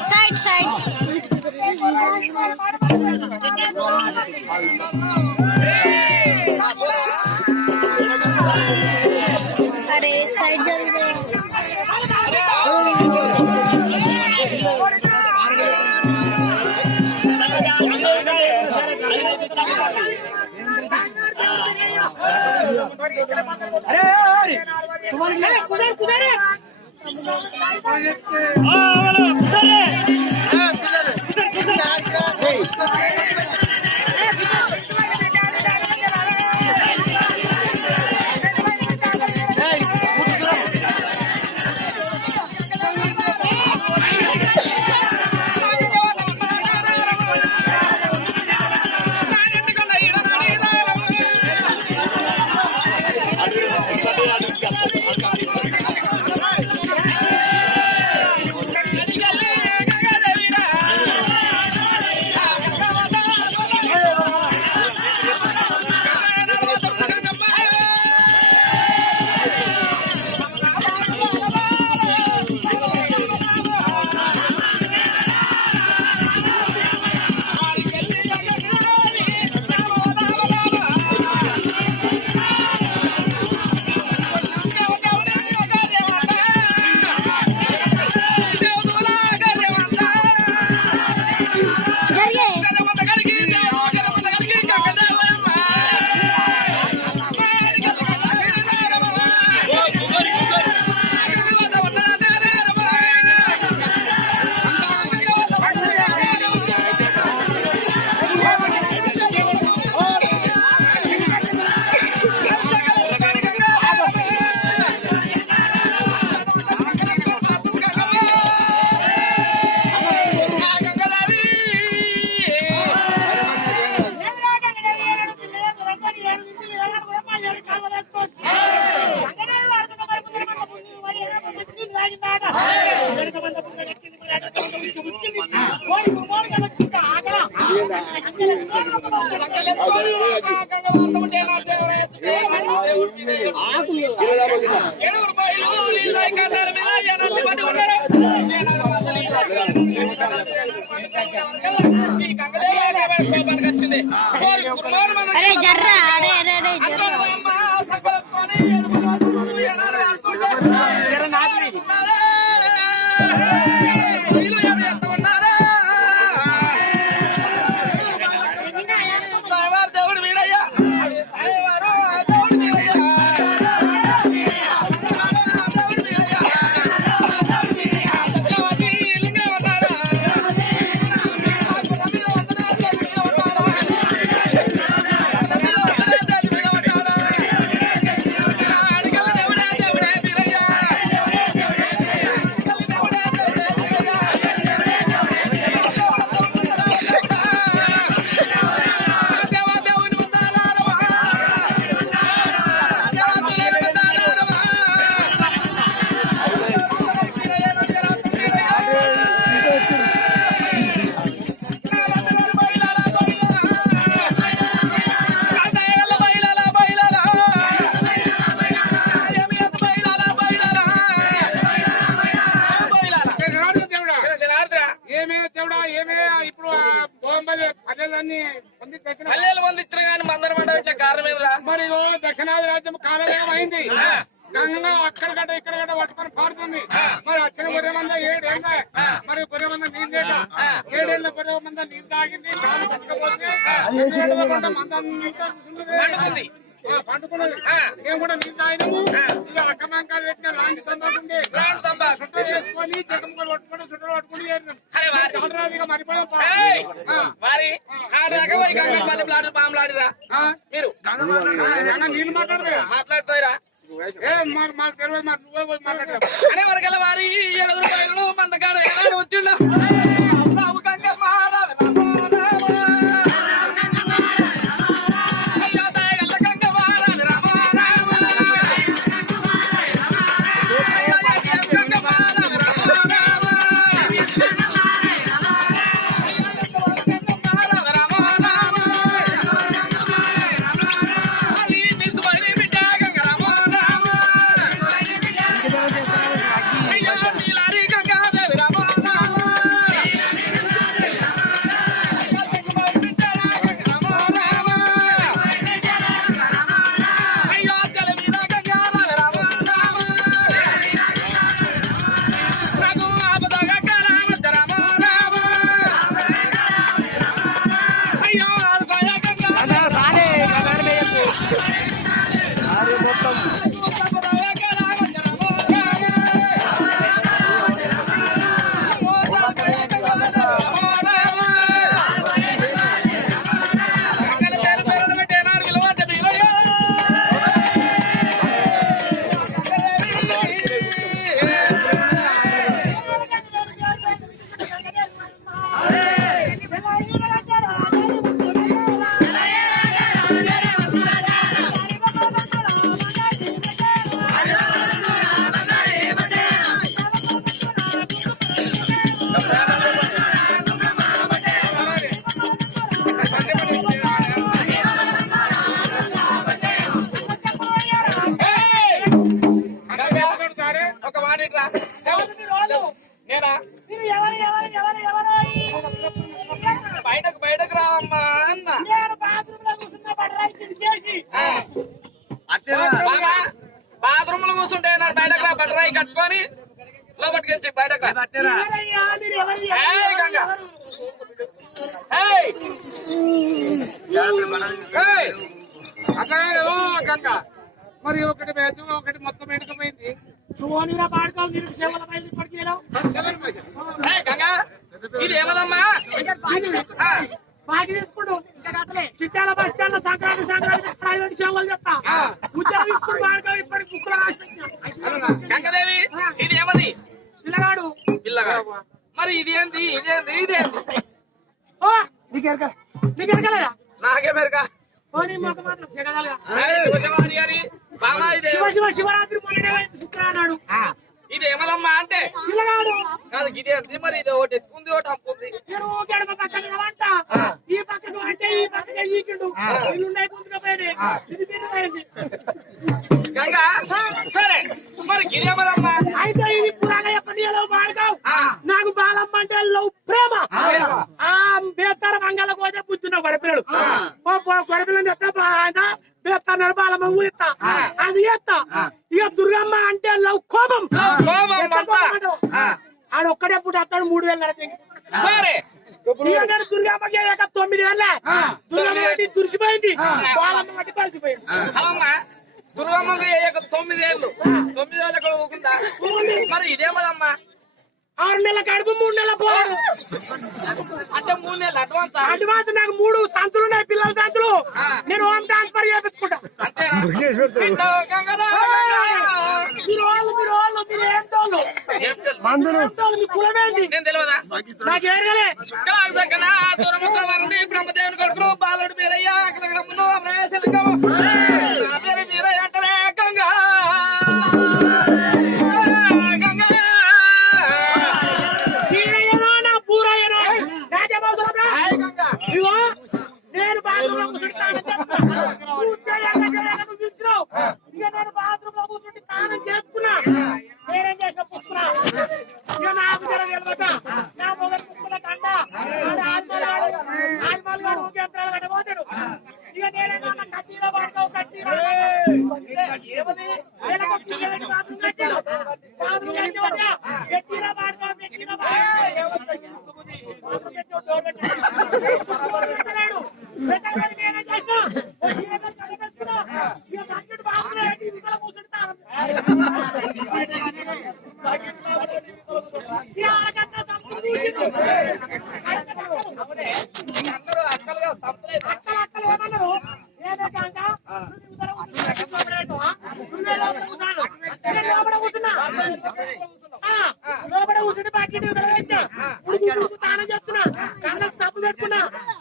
Side side अरे side अरे तुम्हारे कुदर कुदर अरे जर्रा अरे अरे अरे పల్లెలు మంది ఇచ్చిన కానీ మందర మండలి కారణం మరి దక్షిణాది రాజ్యం కాలదేవం అయింది. గంగ అక్కడికట్ట ఇక్కడికట్ట పట్టుకొని పారుతుంది. మరి వచ్చిన గొర్రె మంద 7 ఏళ్ళ మరి గొర్రె మంద నీళ్ళు లేక 7 ఏళ్ళ గొర్రె మంద నీళ్ళు తాగింది. మంద పండుకున్నది. మేము కూడా నీళ్ళు తాగినాము. ఇక అక్కమంకాలు పెట్టిన లాంటి తంబాకుండి చుట్టూ చేసుకొని చెక్కముక్కలు పట్టుకొని చుట్టూ పట్టుకుని పాములాడిరా మీరు నీళ్ళు మాట్లాడతారా మాకు తెలియదు, మాకు నువ్వే పోయి మాట్లాడతావు. అనే వరకల వారి 7 రూపాయలు మందకాడ ఎలా వచ్చిండు రావు గంగమ్మ రావు అయ్యో దయగల్ల గంగమ్మ రావు రామ రామ అయ్యో గంగమ్మ రావు రామ రామ అది నిస్బలి బిడ్డ గంగ రామ రామ అయ్యో నీలారి గంగాదేవి రామ రామ అయ్యో జల మీద గంగాదేవి రామ రామ రఘు ఆపదగా గణామత రామ రామ అయ్యో ఆల్గయ గంగా ఒక మాట ఇట్రా నేనా బయటకు రావమ్మా అన్న బాత్రూమ్ లో కూర్చుంటే నా బయటకు రా బట్టరాయి కట్టుకొని లోపలికి వచ్చి బయటకు రా ఏయ్ గంగ ఏయ్ అట్లా గంగ మరి ఒకటి వేసు ఒకటి మొత్తం ఎండుకుపోయింది. ఏయ్ గంగ ఇది ఏమదమ్మా బాగా తీసుకుంటూ చిట్టాల బస్ స్టాండ్ లో సంక్రాంతి ప్రైవేట్ సేవలు చెప్తా ఉద్యోగం తీసుకుని బాగా ఇప్పటికి బుక్కులు రాసి పెట్టినా గంగదేవి ఇది ఏమది పిల్లగాడు మరి ఇదేంది ఓ నీకు ఎరకలేదా నాకే మెరక ఓ నీ మొక్క మాత్రం చెగదాలుగా శివశివారి గారి బామా ఇదే శివరాత్రి మొన్న శుక్రనాడు ఇది ఏమదమ్మా అంటే పిల్లగాడు కాదు ఇదేంది మరి ఇది ఒకటి ఎత్తుకుంది ఒకటి అమ్ముకుంది గడప పక్కన వంట ఈ పక్కకు అంటే ఈ పక్కన ఈకిండు ఇల్లుండే గుంజుకపోయింది ఇది పెరిగింది గంగా సరే మరి గిరేమదమ్మా అయితే ఇది పురాగా ఎప్పటి బాడతావు నాకు బాలమ్మ అంటే లవ్ ప్రేమ ఆ బేతార మంగళ పోతే బుద్ధున్న గొడపిల్లడు గొడపిల్లని చెప్తా బేస్తాడు బాలమ్మ ఊరిస్తా అది ఎత్తా ఇక దుర్గమ్మ అంటే లవ్ కోపం ఆడు ఒక్కడే పుట్టి వస్తాడు 3000 సరే దుర్గమ్మకి 9 ఏళ్ళ దుర్గమ్మ బట్టి దురిసిపోయింది బాలమ్మ బట్టి కలిసిపోయింది అవమ్మా దుర్గమ్మకి 9 ఏళ్ళు 9 ఏళ్ళ కూడా ఊకుందా మరి ఇదేమదమ్మా 6 నెలల కడుపు 3 నెలల పోరాడు అంటే 3 నెలలు అడ్వాన్స్ నాకు 3 సంచులు ఉన్నాయి పిల్లల సంచులు నేను హోమ్ ట్రాన్స్ఫర్ చేయించుకుంటా నాకు ఏరగలే బ్రహ్మదేవుని కొడుకు బాలుడు మీరయ్యా పేరు మీరయ్య అంటారే గంగా నేను బాత్రూమ్ లో కూర్చుంటే తానం చేసుకున్నా నేనేం చేసిన పుస్తున్నా ఇక నాకు జరగదా నా మొదటి పుస్తున్న కండ ఆత్మలు గారు యంత్రాలు కట్టబోతాడు ఇక నేనేమో కట్టీలో పడతావు కట్టీలో బాత్రూమ్ కట్టాడు బాత్రూమ్ కట్టి గట్టిలో పడతావు గట్టిలో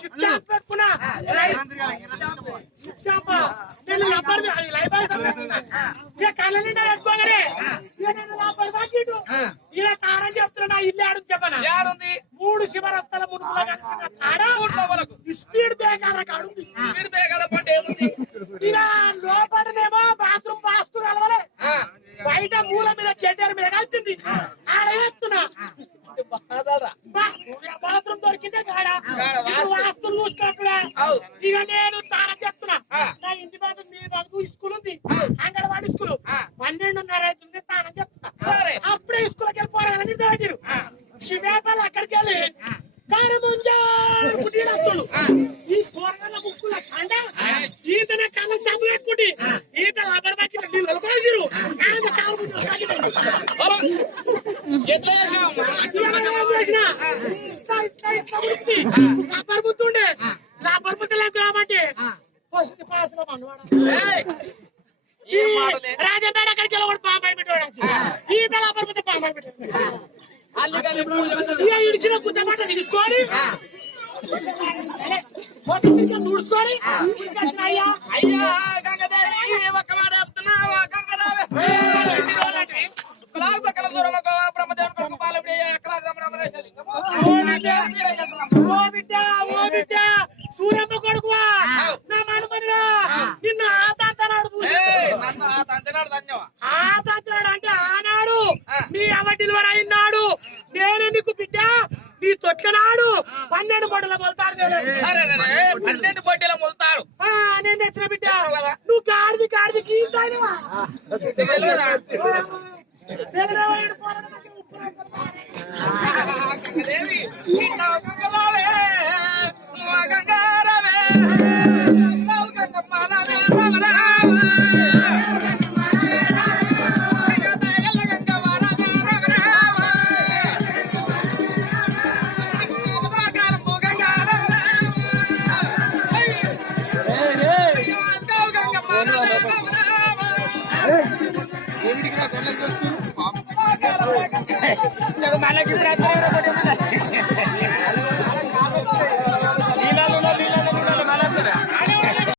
శిక్ష పెట్టుకున్నా శిక్ష నేను నంబర్ లైఫ్ కళ్ళ నిండా వేసుకోగానే ఈయన కారణం చెప్తున్నా ఇల్లు ఆడు చెప్పనా ఏడుంది 3 శివరస్తాల మునుగులో కలిసిన కాడ 3 తవ్వలకు స్పీడ్ బ్రేకర్ కాడుంది స్పీడ్ బ్రేకర్ పంట ఏముంది ఇలా లోపలనేమో బాత్రూమ్ వాస్తు కలవలే బయట మూల మీద చెట్టు మీద కలిసింది ఆడ వేస్తున్నా బాత్రూమ్ దొరికిందే కాడ వాస్తులు చూసుకుంటున్నా ఇక నేను తాన చేస్తున్నా నా ఇంటి బాధ మీ బాధకు స్కూల్ ఉంది అంగన్వాడి స్కూల్ 12:30 అవుతుంది తాన చెప్తున్నా అప్పుడే స్కూల్కి వెళ్ళిపోవాలని పెట్టారు శివేపాలు అక్కడికి వెళ్ళి ఈ కూరగాయల ముక్కుల కండ ఈతనే కళ్ళ సబ్బు పెట్టుకుంటే ఈత లబ్బర్ బకెట్ నీళ్ళు కోసిరు లబ్బర్ బుత్తుండే లబ్బర్ బుత్తలేకు కాబట్టి పసుపు పాసల రాజంపేట అక్కడికి వెళ్ళి పాంబాయి పెట్టాడు ఈత లబ్బర్ బుత్త పాంబాయి పెట్టాడు ఇడిచిన పుట్టమాట తీసుకొని ఊడ్చుకొని అయ్యా అయ్యా గంగదేవి ఒక్క మాట చెప్తున్నావా గంగదేవి సకల దూరముకు బ్రహ్మదేవుని కొరకు పాలన ఎక్కడ సూర్యమ్మ కొడుకువా నా మనమనివా నిన్ను ఆతాంతనాడు ఆతాంతనాడు అంటే ఆనాడు నీ అవ డెలివరీ అయినాడు నేను నీకు బిడ్డ నీ తొట్లనాడు 12 బొట్టల మొలతాడు 12 బొట్టల మొలతాడు నేను తెచ్చిన బిడ్డ నువ్వు గాడిది గీసానివా దేవి గంగారావే గంగారావే మనకి